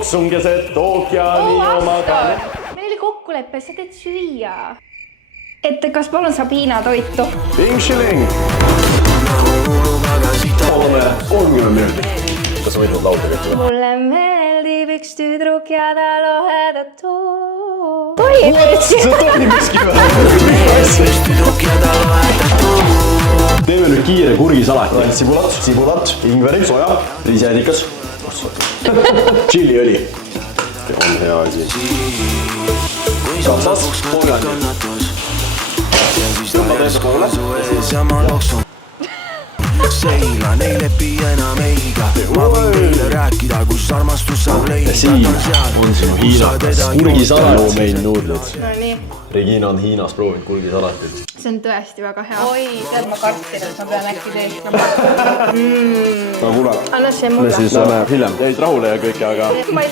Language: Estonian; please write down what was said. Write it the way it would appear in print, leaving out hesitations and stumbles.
jooksun keset ookeani omaga. Meil oli kokkulepe, sa teed süüa. Et kas palun Sabina toitu? Ping-shiling! Oleme 30 minutit. Kas sa võid nüüd laulda kõik? Mulle meeldib üks tüdruk ja ta lohedat too. See toimiski või? Teeme nüüd kiire kurgisalati. Sibulat, ingveri, soja, riisijäädikas, tšilliõli. On hea asi. Salsas, polgani. Tõmba teed poole. Seilan ei lepi enam eiga. Ma võin teile rääkida, kus armastus saab leida. Siin on sinu hiinakas kurgisalat. Meil nuudled. Regina on Hiinas proovinud kurgisalatit. See on tõesti väga hea. Oi, tead ma kartin, et ma pean äkki teistama. No kuule, Anna see mulle. me siis hiljem jäid rahule ja kõike, aga